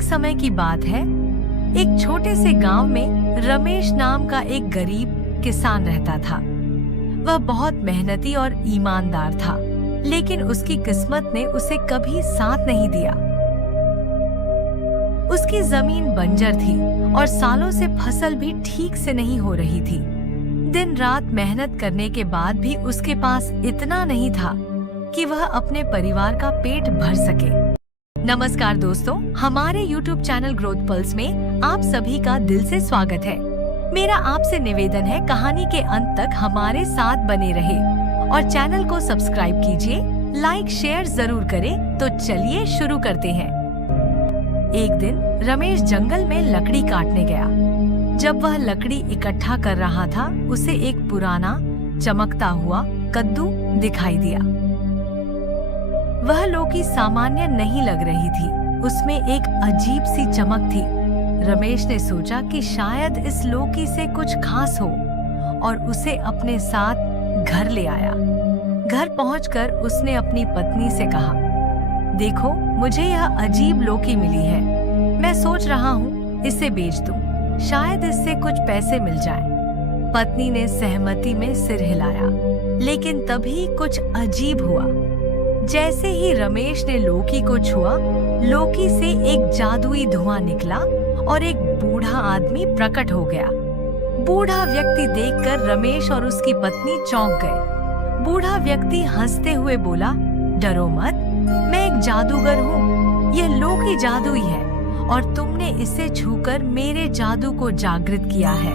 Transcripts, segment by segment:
एक समय की बात है। एक छोटे से गांव में रमेश नाम का एक गरीब किसान रहता था। वह बहुत मेहनती और ईमानदार था, लेकिन उसकी किस्मत ने उसे कभी साथ नहीं दिया। उसकी जमीन बंजर थी और सालों से फसल भी ठीक से नहीं हो रही थी। दिन रात मेहनत करने के बाद भी उसके पास इतना नहीं था कि वह अपने परिवार का पेट भर सके। नमस्कार दोस्तों, हमारे YouTube चैनल ग्रोथ पल्स में आप सभी का दिल से स्वागत है। मेरा आपसे निवेदन है, कहानी के अंत तक हमारे साथ बने रहे और चैनल को सब्सक्राइब कीजिए, लाइक शेयर जरूर करें। तो चलिए शुरू करते हैं। एक दिन रमेश जंगल में लकड़ी काटने गया। जब वह लकड़ी इकट्ठा कर रहा था, उसे एक पुराना चमकता हुआ कद्दू दिखाई दिया। वह लौकी सामान्य नहीं लग रही थी, उसमें एक अजीब सी चमक थी। रमेश ने सोचा कि शायद इस लौकी से कुछ खास हो और उसे अपने साथ घर ले आया। घर पहुंचकर उसने अपनी पत्नी से कहा, देखो, मुझे यह अजीब लौकी मिली है। मैं सोच रहा हूँ इसे बेच दूं, शायद इससे कुछ पैसे मिल जाए। पत्नी ने सहमति में सिर हिलाया, लेकिन तभी कुछ अजीब हुआ। जैसे ही रमेश ने लौकी को छुआ, लौकी से एक जादुई धुआं निकला और एक बूढ़ा आदमी प्रकट हो गया। बूढ़ा व्यक्ति देखकर रमेश और उसकी पत्नी चौंक गए। बूढ़ा व्यक्ति हंसते हुए बोला, डरो मत, मैं एक जादूगर हूँ। यह लौकी जादुई है और तुमने इसे छूकर मेरे जादू को जागृत किया है।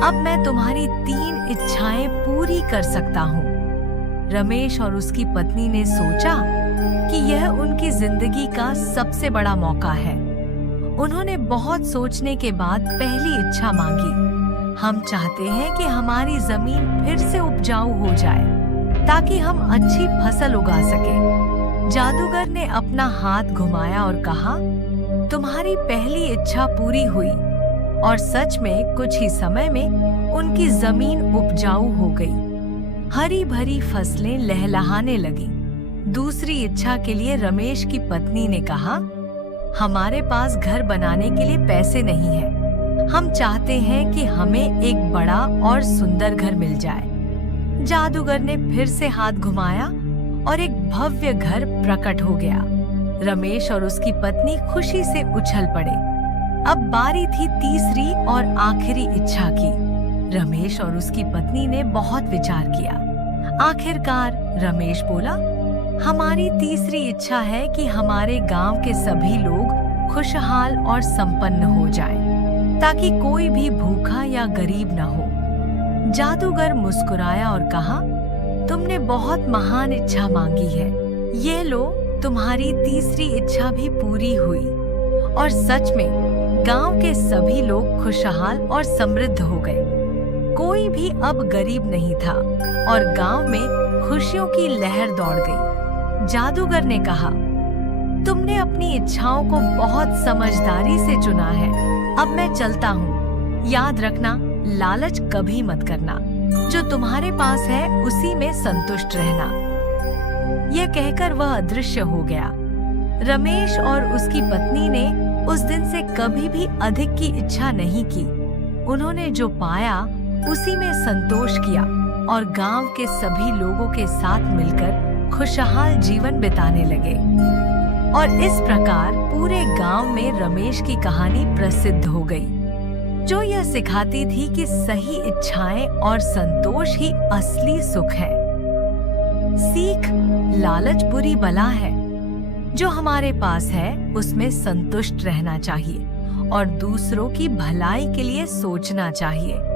अब मैं तुम्हारी 3 इच्छाएं पूरी कर सकता हूँ। रमेश और उसकी पत्नी ने सोचा कि यह उनकी जिंदगी का सबसे बड़ा मौका है। उन्होंने बहुत सोचने के बाद पहली इच्छा मांगी। हम चाहते हैं कि हमारी जमीन फिर से उपजाऊ हो जाए ताकि हम अच्छी फसल उगा सकें। जादूगर ने अपना हाथ घुमाया और कहा, तुम्हारी पहली इच्छा पूरी हुई। और सच में कुछ ही समय में उनकी जमीन उपजाऊ हो गई। हरी भरी फसलें लहलहाने लगी। दूसरी इच्छा के लिए रमेश की पत्नी ने कहा, हमारे पास घर बनाने के लिए पैसे नहीं है। हम चाहते हैं कि हमें एक बड़ा और सुंदर घर मिल जाए। जादूगर ने फिर से हाथ घुमाया और एक भव्य घर प्रकट हो गया। रमेश और उसकी पत्नी खुशी से उछल पड़े। अब बारी थी तीसरी और आखिरी इच्छा की। रमेश और उसकी पत्नी ने बहुत विचार किया। आखिरकार रमेश बोला, हमारी तीसरी इच्छा है कि हमारे गांव के सभी लोग खुशहाल और संपन्न हो जाएं, ताकि कोई भी भूखा या गरीब न हो। जादूगर मुस्कुराया और कहा, तुमने बहुत महान इच्छा मांगी है। ये लो, तुम्हारी तीसरी इच्छा भी पूरी हुई। और सच में गांव के सभी लोग खुशहाल और समृद्ध हो गए। कोई भी अब गरीब नहीं था और गांव में खुशियों की लहर दौड़ गई। जादूगर ने कहा, तुमने अपनी इच्छाओं को बहुत समझदारी से चुना है। अब मैं चलता हूँ। याद रखना, लालच कभी मत करना। जो तुम्हारे पास है उसी में संतुष्ट रहना। यह कहकर वह अदृश्य हो गया। रमेश और उसकी पत्नी ने उस दिन से कभी भी अधिक की इच्छा नहीं की। उन्होंने जो पाया उसी में संतोष किया और गांव के सभी लोगों के साथ मिलकर खुशहाल जीवन बिताने लगे। और इस प्रकार पूरे गांव में रमेश की कहानी प्रसिद्ध हो गई, जो यह सिखाती थी कि सही इच्छाएं और संतोष ही असली सुख है। सीख, लालच बुरी बला है। जो हमारे पास है उसमें संतुष्ट रहना चाहिए और दूसरों की भलाई के लिए सोचना चाहिए।